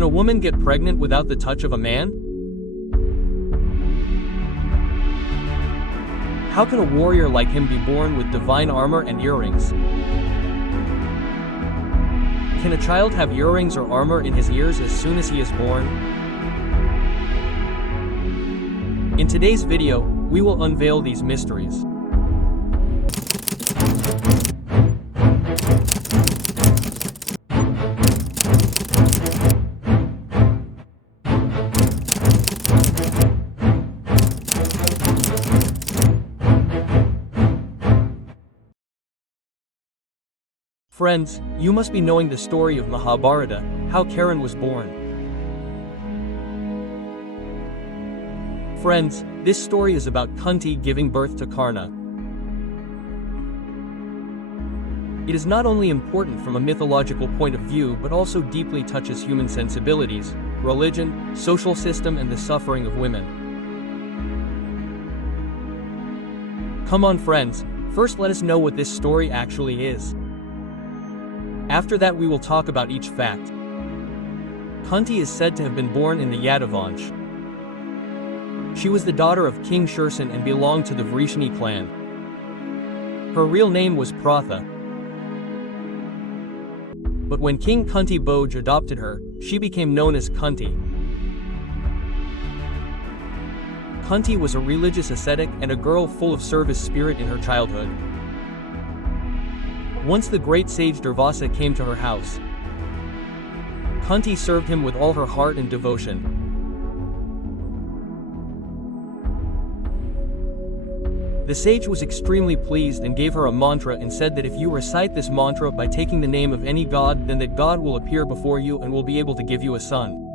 Can a woman get pregnant without the touch of a man? How can a warrior like him be born with divine armor and earrings? Can a child have earrings or armor in his ears as soon as he is born? In today's video, we will unveil these mysteries. Friends, you must be knowing the story of Mahabharata, how Karna was born. Friends, this story is about Kunti giving birth to Karna. It is not only important from a mythological point of view but also deeply touches human sensibilities, religion, social system and the suffering of women. Come on friends, first let us know what this story actually is. After that we will talk about each fact. Kunti is said to have been born in the Yadavansh. She was the daughter of King Shursen and belonged to the Vrishni clan. Her real name was Pratha. But when King Kunti Bhoj adopted her, she became known as Kunti. Kunti was a religious ascetic and a girl full of service spirit in her childhood. Once the great sage Durvasa came to her house, Kunti served him with all her heart and devotion. The sage was extremely pleased and gave her a mantra and said that if you recite this mantra by taking the name of any god, then that god will appear before you and will be able to give you a son.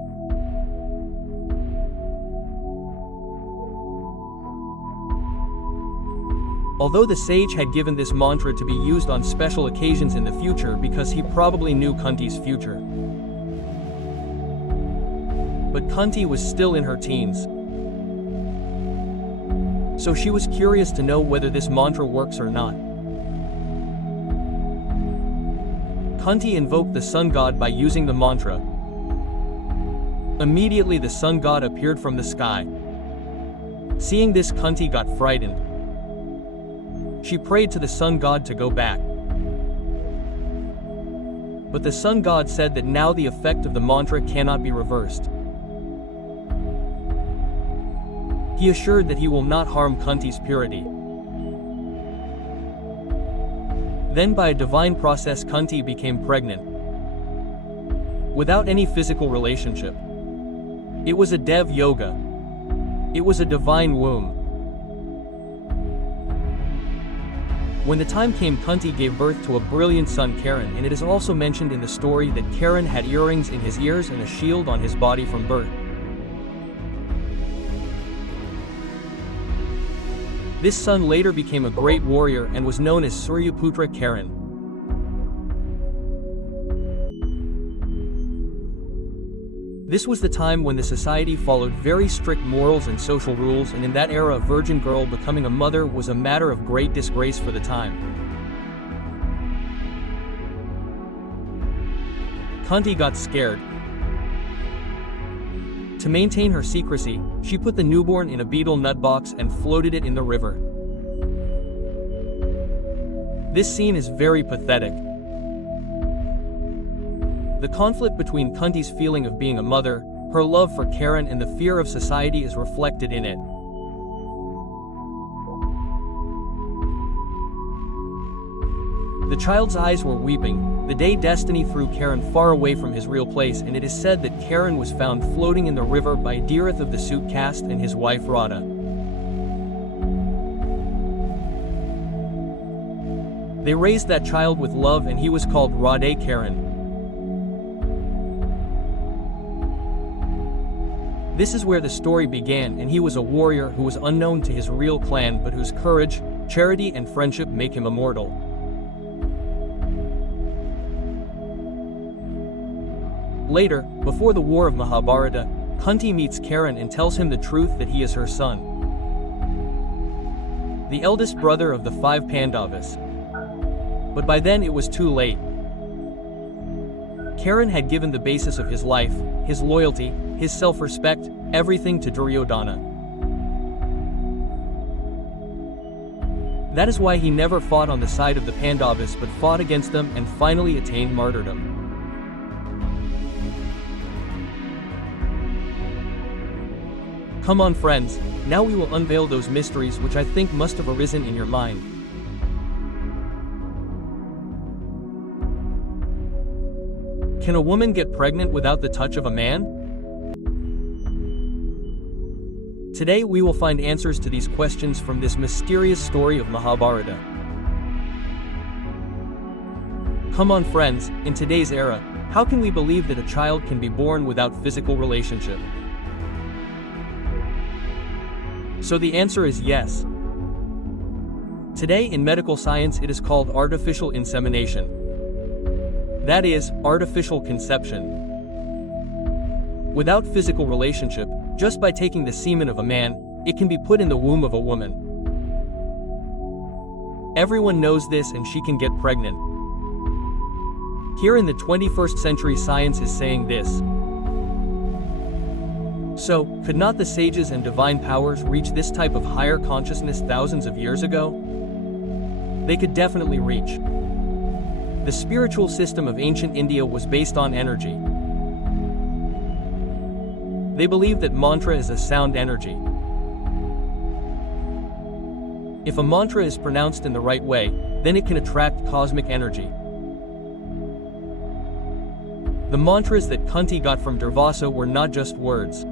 Although the sage had given this mantra to be used on special occasions in the future because he probably knew Kunti's future. But Kunti was still in her teens. So she was curious to know whether this mantra works or not. Kunti invoked the sun god by using the mantra. Immediately the sun god appeared from the sky. Seeing this, Kunti got frightened. She prayed to the sun god to go back. But the sun god said that now the effect of the mantra cannot be reversed. He assured that he will not harm Kunti's purity. Then by a divine process Kunti became pregnant. Without any physical relationship. It was a Dev Yoga. It was a divine womb. When the time came, Kunti gave birth to a brilliant son Karna, and it is also mentioned in the story that Karna had earrings in his ears and a shield on his body from birth. This son later became a great warrior and was known as Suryaputra Karna. This was the time when the society followed very strict morals and social rules, and in that era a virgin girl becoming a mother was a matter of great disgrace for the time. Kunti got scared. To maintain her secrecy, she put the newborn in a betel nut box and floated it in the river. This scene is very pathetic. The conflict between Kunti's feeling of being a mother, her love for Karna and the fear of society is reflected in it. The child's eyes were weeping, the day destiny threw Karna far away from his real place, and it is said that Karna was found floating in the river by Dirith of the Sut caste and his wife Radha. They raised that child with love and he was called Radhe Karna. This is where the story began, and he was a warrior who was unknown to his real clan but whose courage, charity and friendship make him immortal. Later, before the war of Mahabharata, Kunti meets Karna and tells him the truth that he is her son, the eldest brother of the 5 Pandavas. But by then it was too late. Karna had given the basis of his life, his loyalty, his self-respect, everything to Duryodhana. That is why he never fought on the side of the Pandavas but fought against them and finally attained martyrdom. Come on friends, now we will unveil those mysteries which I think must have arisen in your mind. Can a woman get pregnant without the touch of a man? Today we will find answers to these questions from this mysterious story of Mahabharata. Come on friends, in today's era, how can we believe that a child can be born without physical relationship? So the answer is yes. Today in medical science it is called artificial insemination. That is, artificial conception. Without physical relationship, just by taking the semen of a man, it can be put in the womb of a woman. Everyone knows this and she can get pregnant. Here in the 21st century science is saying this. So, could not the sages and divine powers reach this type of higher consciousness thousands of years ago? They could definitely reach. The spiritual system of ancient India was based on energy. They believe that mantra is a sound energy. If a mantra is pronounced in the right way, then it can attract cosmic energy. The mantras that Kunti got from Durvasa were not just words.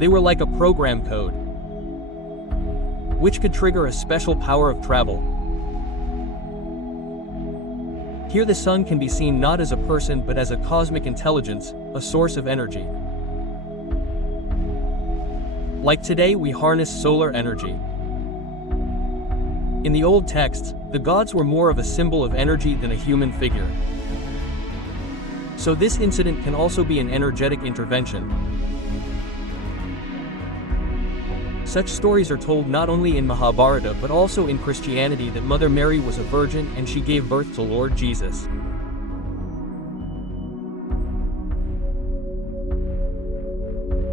They were like a program code, which could trigger a special power of travel. Here the sun can be seen not as a person but as a cosmic intelligence, a source of energy. Like today we harness solar energy. In the old texts, the gods were more of a symbol of energy than a human figure. So this incident can also be an energetic intervention. Such stories are told not only in Mahabharata but also in Christianity that Mother Mary was a virgin and she gave birth to Lord Jesus.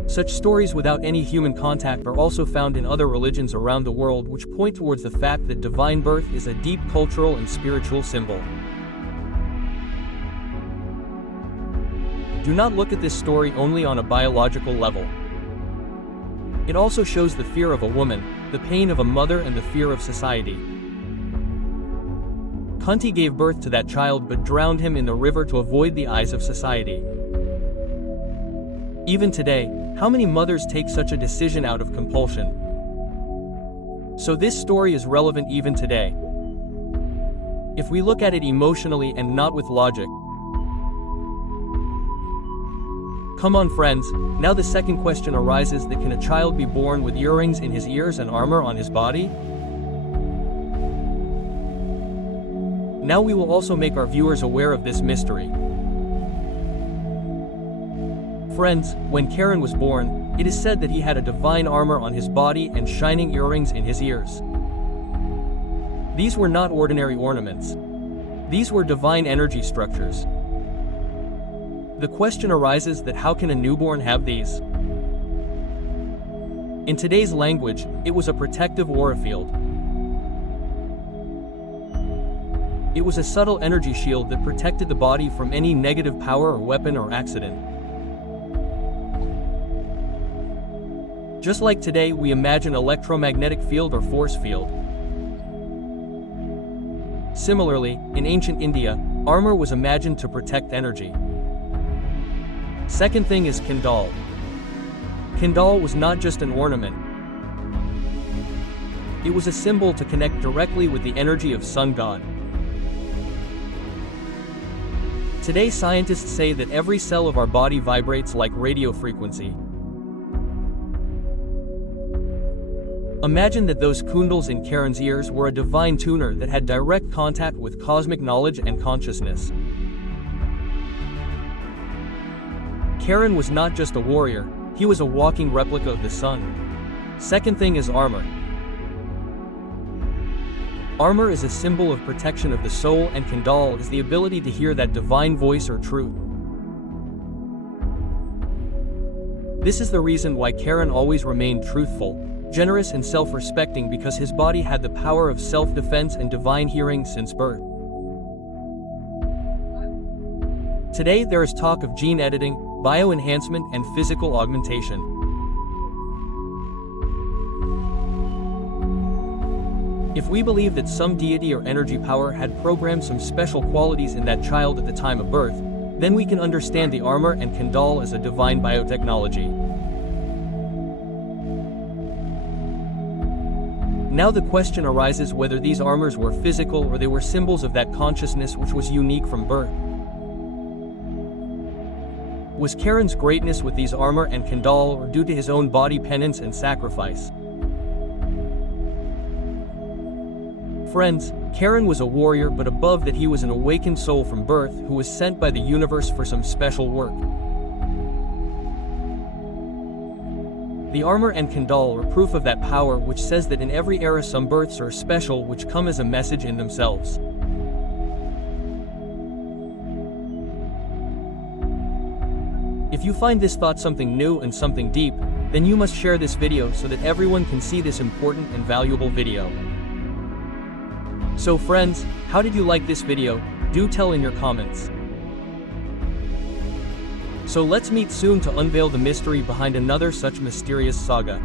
Such stories without any human contact are also found in other religions around the world which point towards the fact that divine birth is a deep cultural and spiritual symbol. Do not look at this story only on a biological level. It also shows the fear of a woman, the pain of a mother and the fear of society. Kunti gave birth to that child but drowned him in the river to avoid the eyes of society. Even today, how many mothers take such a decision out of compulsion? So this story is relevant even today. If we look at it emotionally and not with logic. Come on friends, now the second question arises that can a child be born with earrings in his ears and armor on his body? Now we will also make our viewers aware of this mystery. Friends, when Karna was born, it is said that he had a divine armor on his body and shining earrings in his ears. These were not ordinary ornaments. These were divine energy structures. The question arises that how can a newborn have these? In today's language, it was a protective aura field. It was a subtle energy shield that protected the body from any negative power or weapon or accident. Just like today we imagine electromagnetic field or force field. Similarly, in ancient India, armor was imagined to protect energy. Second thing is Kandal. Kandal was not just an ornament. It was a symbol to connect directly with the energy of Sun God. Today scientists say that every cell of our body vibrates like radio frequency. Imagine that those kundals in Karna's ears were a divine tuner that had direct contact with cosmic knowledge and consciousness. Karna was not just a warrior, he was a walking replica of the sun. Second thing is armor. Armor is a symbol of protection of the soul and Kandal is the ability to hear that divine voice or truth. This is the reason why Karan always remained truthful, generous and self-respecting, because his body had the power of self-defense and divine hearing since birth. Today there is talk of gene editing, bioenhancement and physical augmentation. If we believe that some deity or energy power had programmed some special qualities in that child at the time of birth, then we can understand the armor and Kandal as a divine biotechnology. Now the question arises whether these armors were physical or they were symbols of that consciousness which was unique from birth. Was Karan's greatness with these armor and Kandal or due to his own body penance and sacrifice? Friends, Karan was a warrior, but above that he was an awakened soul from birth who was sent by the universe for some special work. The armor and Kandal are proof of that power, which says that in every era some births are special, which come as a message in themselves. If you find this thought something new and something deep, then you must share this video so that everyone can see this important and valuable video. So friends, how did you like this video? Do tell in your comments. So let's meet soon to unveil the mystery behind another such mysterious saga.